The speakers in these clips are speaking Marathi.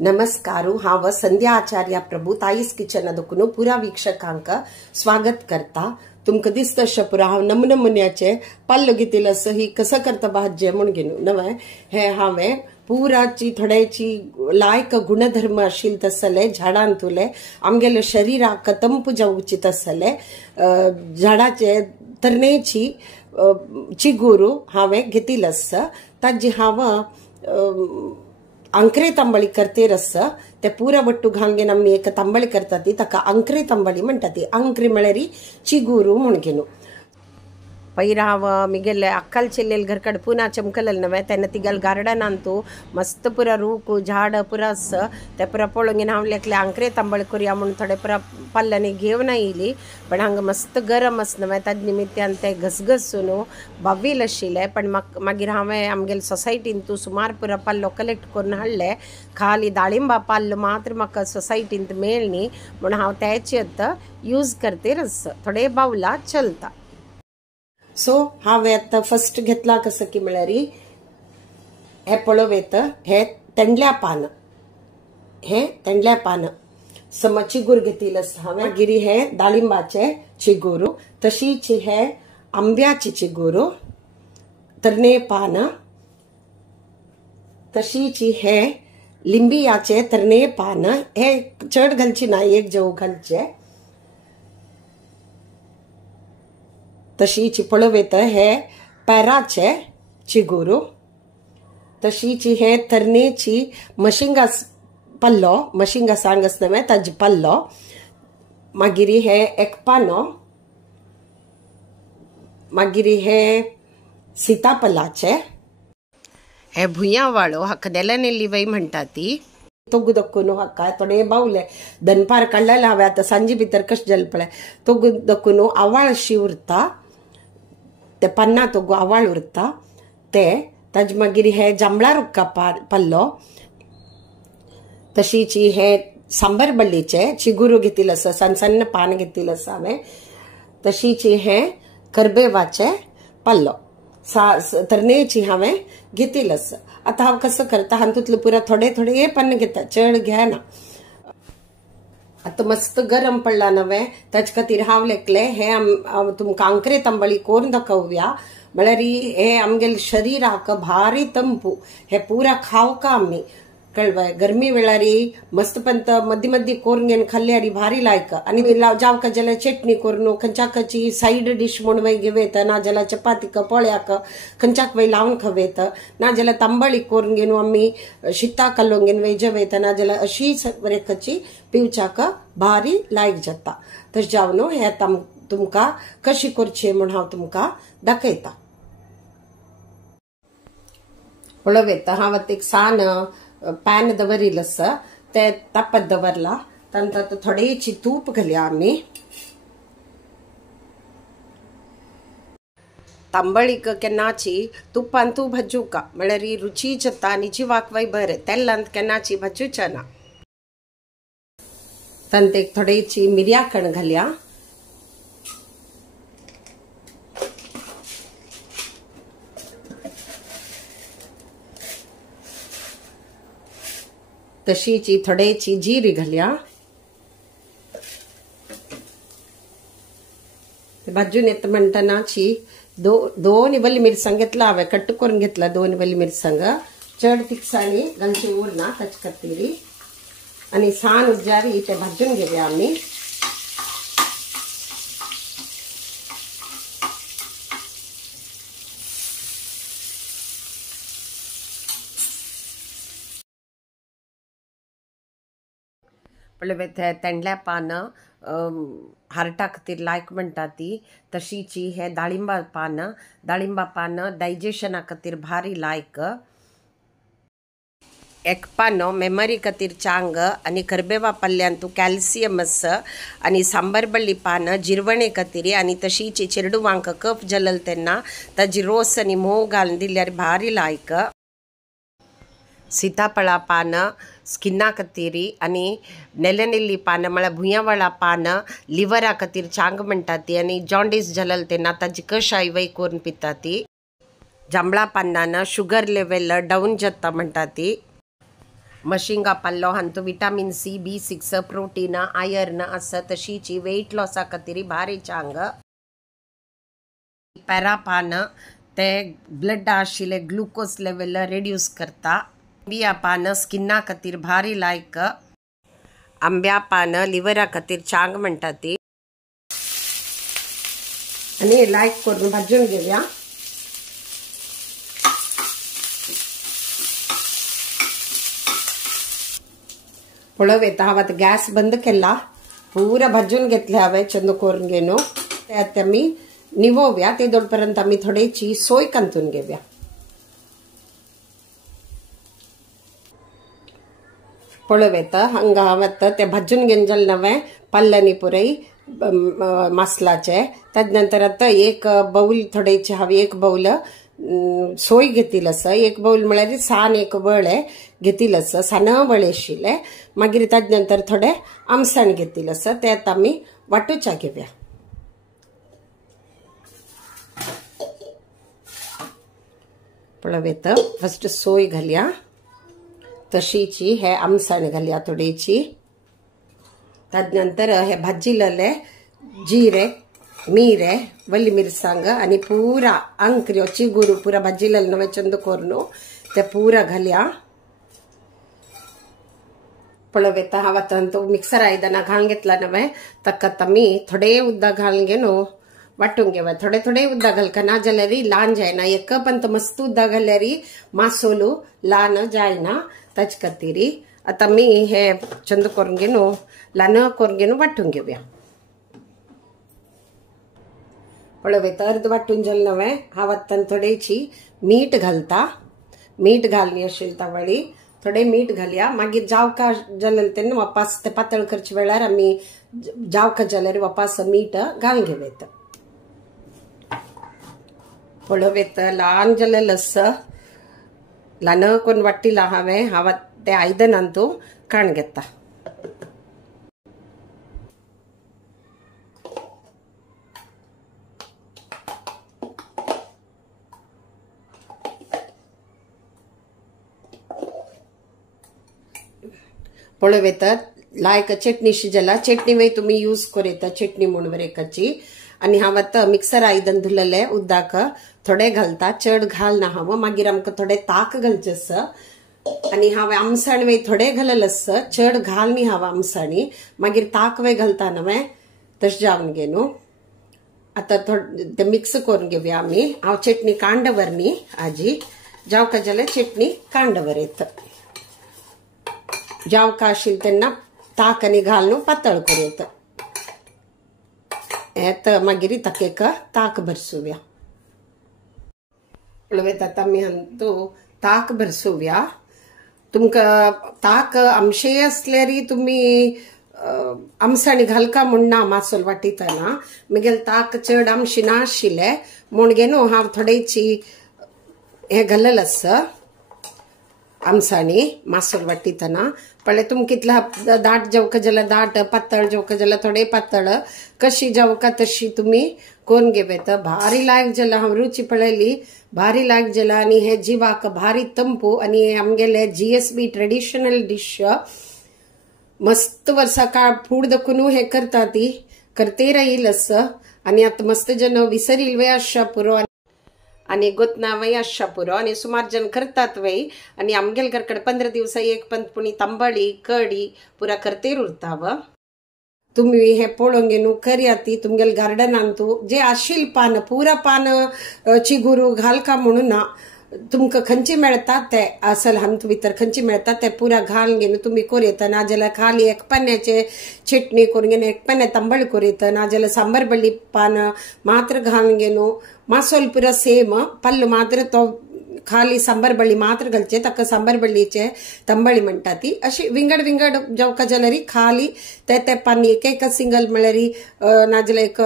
नमस्कारू हांव संध्या आचार्य प्रभू ताईस किचन अदकुनो पुरा वीक्षकांक स्वागत करता। तुमकां दिसता अशें पुरा हांव नमुन्याचे पल्ल घेतिल्लो आसा ही कसं करता भाज्जे म्हण घेवन नवे हे हांवें पुराची थोड्याची लायक गुणधर्म आशिल्ले तसले झाडांतुले आमगेले शरिराक तंप जावची तसले झाडाचे तरणेची चिगुरू हांवें घेतिल्लो आसा। ताजी हांव अंकरे तंबळी करते रस ते पूरा बट्टू घांगेन आम्ही एक तंबळी करता ती ताका अंकरे तंबळी म्हणटा ती। अंकरी म्हळ्यार चिगुरू म्हण घेवन पयर हांव मिगेले अक्कल चिल्लेल घर कಡೆ पुना चमकलल नवे तेन्ना तिगेल गार्डनांतू मस्त पुरा रूख झाड पुरा आस ते पुरा पळोवन हांव लेकले अंकरे तंबळी करुया म्हणून थोडे पुरा पल्ल्यानी घेवन आयली पण हांगा मस्त गरम आस नवे ताजे निमित्यान ते घसघसून बावील आशिल्ले पण मागीर हांवें आमगेले सोसायटींतू सुमार पुरा पल्लो कलेक्ट करून हाडले। खाली दाळिंबा पल्ल मात्र म्हाका सोसायटींत मेळ्ळी म्हणून हांव तेचेत यूज करते रस थोडे बावला चलता। सो हांवें आतां फस्ट घेतला कसं की म्हळ्यार हे पळोवेत हे तेंडल्या पान सम चिगूर घेतिल्लो आसा हांवें। मागीर हे दाळिंबाचे चिगूरू तशीच हे आंब्याची चिगूरू तरणे पान तशीच हे लिंबियाचे तरणे पान हे चड घालची ना एक जेव घालचे। तशीच पळोवेत हे पेराचे चिगुरू तशीच हे तरणेची मशिंगा पल्लो मशिंगा सांग नवे ताजे पल्लो मागीर हे एक पानो मागीर हे सीताफळाचे हे भुंयावाळो हाका नेल्ली वय म्हणटा ती तोगु दक्कून हाका थोडे बावले दनपार काडलेले हांवें आतां सांजे भितर कशें जालें पळय तोगु दक्कून आवाळ अशी उरता ते पन्ना तोगु आवाळ उरता ते ताजे मागीर हे जांबळा रुक्का पल्लो तशीच हे सांबर बळ्ळीचे चिगुरू घेतिल्लो आसा सन्न सन्न पान घेतिल्लो आसा हांवें। तशीच हे करबेवाचे पल्लो तरणेची हांवें घेतिल्लो आसा। आतां हांव कसं करता हातूंतले पुरा थोडे थोडे पन्न घेता चड घेना। आता मस्त गरम पडला नवे ताचे खातीर हांव लेकले हे तुमकां अंकरे तंबळी करून दाखोवया म्हळ्यार हे आमगेले शरिराक भारी तंपू हे पुरा खावका आमी कळवय गर्मी वेळार मस्त पंत मद्दी मद्दी करून घेवन खाल्ल्यार भारी लायक आनी जावका जाल्यार चटणी करून खंयच्या खंयची सायड डिश म्हूण वय घेवेत ना जाल्यार चपातीक पोळ्याक खंयच्याक वय लावन खावेत ना जाल्यार तंबळी करून घेवन आमी शिता कालोवन घेवन वय जेवेत ना जाल्यार अशी रेखची पिवच्याक भारी लायक जाता। तशें जावन हे तुमकां कशी करची म्हूण हांव तुमकां दाखयता। पळोवेत हांव आतां एक सान पॅन दवरिल्लो आसा ते तापत दवरला तातूंत थोडेशी तूप घालया आमी। तांबळीक केन्नाची तुपान तूप भाजूका म्हळ्यार रुची जाता आनी जिवाक वय बरें तेलांत केन्नाची भाजूच्या ना। तातूंत एक थोडेशी मिरयां कण घालया तशीच थोडेची जीरी घालया भाजून येता म्हणटनाची दोन वल्ली मिरसांग घेतला हांवें कट करून घेतला दोन वल्ली मिरसांग चड तिखसाणी घालची उरना ताचे खातीर आनी सान उज्जारी ते भाजून घेवया आमी। पळोवेत हे तेंडल्या पान हार्टा खातीर लायक म्हणटा ती तशीच हे दाळिंबा पान डायजेशना खातीर भारी लायक। एक पानो मेमरी खातीर चांग आनी करबेवा पल्ल्यांतू कॅल्शियम आसा आनी सांबर बळ्ळी पान जिरवणे खातीर आनी तशीच चिरडुवांक कफ जलल तेन्ना ताजी रोस आनी मोव घालून दिल्यार भारी लायक। सीताफळा पान स्किना खातीर आनी नेल्ली पान म्हळ्यार भुंयावळा पान लिवरा खातीर चांग म्हणटा ती आनी जॉन्डिस जलल तेन्ना ताजी कशाय वय करून पिता ती। जांबळा पानान शुगर लेवल डाऊन जाता म्हणटा ती। मशिंगा पल्लो हंतु vitamin C B6 protein iron असं तशीची वेट लॉसा खातीर भारी चांग पॅरापान ते ब्लड आशिल्ले ग्लुकोज लेवल रिड्यूस करता बिया पान स्किना खातीर भारी लायक आंब्या पान लिव्हरा खातीर चांग म्हणटा ती आणि लायक करून भाजून घेऊया पळोवेता हांव आतां गॅस बंद केला पुरा भाजून घेतले हांवें चंद करून घेवन ते आतां आमी निवोवया ते दोपर्यंत आमी थोडेची सोय कांतून घेवया पळोवेता हांगा हांव आतां ते भाजून घेवन जालें हांवें पल्लनी पुरय मसलाचे त्यानंतर आतां एक बाउल थोडेचे हांवें एक बाउल सोय घेतिल आसा एक बाउल म्हळ्यार सान एक वळे घेतिल आसा सान वळे आशिल्ले मागीर ताजे नंतर थोडे आमसण घेतिल आसा ते आतां आमी वांटूच्या घेवया पळोवेता फर्स्ट सोय घालया तशीची हे आमसण घालया थोडीची ताजे नंतर हे भाजिल्ले जिरे मीरे वल्ली मिरसांग आणि पूरा अंक्रियो चिगुरू पूरा भाजिल्ले नवे चंद करून ते पूरा घालया पळोवेता हांव आतां तो मिक्सर आयदना घालून घेतला नवे ताका आमी थोडे उदक घालून घेवन वाटून घेवया थोडे थोडे उदक घालका ना जाल्यार ल्हान जायना एक पंत मस्त उदक घाल्यार मासोलू ल्हान जायना ताचे खातीर आतां आमी हे चंद करून घेवन ल्हान करून घेवन वाटून घेवया पळोवेता अर्द वाटून जालें नवें हांव आतां थोडेची मीठ घालता मीठ घालनी आशिल्ली तावळी थोडे मीठ घालया मागीर जावका जालें तेन्ना वापस ते पातळ करचे वेळार आमी जावका जाल्यार वापस मीठ घालून घेवया पळोवेता ल्हान जालें आसा ल्हान करून वाटिला हांव ते आयदनांत काण घेता पळोवेता लायक चटणी शिजला चटणी वे तुम्ही यूज करेता चटणी म्हणून बरेकाची आणि हांव आतां मिक्सर आयदन धुलेले उदक थोडे घालता चड घालना हांव मागीर आमकां थोडे ताक घालचे आसा आणि हांवें आमसण वे थोडे घालेले आसा चड घालनी हांव आमसणी मागीर ताक वे घालता नवे तशें जावन घे न्हू आतां थोडे ते मिक्स करून घेवया आमी हांव चटणी कांड व्हरनी आजी जावका जाल्यार चटणी कांड व्हरयता जावका आशिल्ली तेन्ना ताक आनी घालून पातळ करूं येता मागीर ताका एक ताक भरसुव्या पळोवेता आतां आमी ताक भरसुव्या तुमकां ताक आमशे आसल्यार तुमी आमसणी घालका म्हूण ना मासोल वाटितना मागीर ताक चड आमशी नाशिल्ले म्हूण घेवन हांव थोडेची हे घालेलें आसा आमसाणी मासोल वाटितना पळय तुमकां कितले दाट जेवका जाल्यार दाट पातळ जेवका जाल्यार थोडे पातळ कशी जेवका तशी तुमी करून घेवया भारी लायक जाल्यार हांव रुची पळयली भारी लायक जाल्यार आनी हे जिवाक भारी तंपू आनी आमगेले GSB ट्रेडिशनल डिश मस्त वर्सां काळ फूड दखून हे करता ती करते राहील आसा आनी आतां मस्त जन विसरील वे आशा पुरो आणि गोतना वय आशा पुरो आणि सुमार जन करतात वय आणि आमगेल घरकडे 15 दिवस एक पंतपुणी तंबळी कडी पुरा करते उरताव तुम्ही हे पळोवन घेवन करया ती तुमगेल गार्डनांत जे आशिल पान पुरा पान चिगुरू घालका म्हणून ना तुमकां खंयची मेळटा ते असल हंत भितर खंयची मेळटा ते पुरा घालून घेवन तुम्ही करूं ना जाल्यार खाली एक पान्याचे चटणी करून घेवन एक पान्या तंबळ करूं ना जाल्यार सांबर बळ्ळी पान मात्र घालून घेवन मासोल पुरा सेम पल्ल मात्र तो खाली सांबर बळ्ळी मात्र घालचे ताका सांबर बळ्ळीचे तंबळी म्हणटा ती अशी विंगड विंगड जेवका जाल्यार खाली ते पान एक एक सिंगल म्हळ्यार नाजाल्यार एक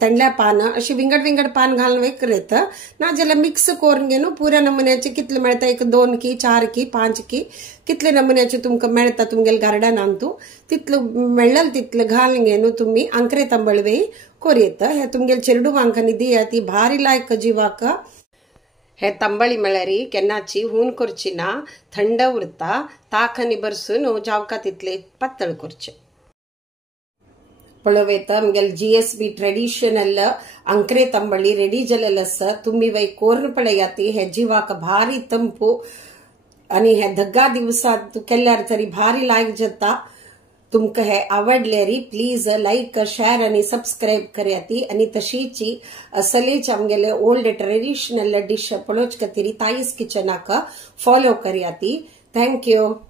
तेंडल्या पान अशी विंगड विंगड पान घालून करत नाजाल्यार मिक्स करून घेवन पुऱ्या नमुन्याचे कितले मेळटा एक 2 की 4 की 5 की कितले नमुन्याचे तुमकां मेळटा तुमगेल गार्डनांत तितलो मेळ्ळल तितले घालून घेवन तुमी आंकरे तंबळवे करूं येता हे तुमगेल चेरडू वांकांनी दिया ती भारी लायक जिवाक हे तंबळी मळरी केन्नाची हून करची ना, थंड उरता, ताक निबरसून जावका तितले पातळ करचे. पळवेत आमगेल GSB ट्रेडिशनल अंकरे तंबळी रेडी जलेलस. तुम्ही वै कोर्ण पळयाती. हे जीवाक भारी तंपू आणि हे धग्गा दिवसात केल्यार तरी भारी लायक जाता. तुमका हे आवडले प्लीज लाईक शेअर आणि सबस्क्राईब कराती. आणि तशीची असलीच आमगेले ओल्ड ट्रेडिशनल डिश पळोवच खातीर ताईस किचनाक फॉलो कराती. थँक्यू.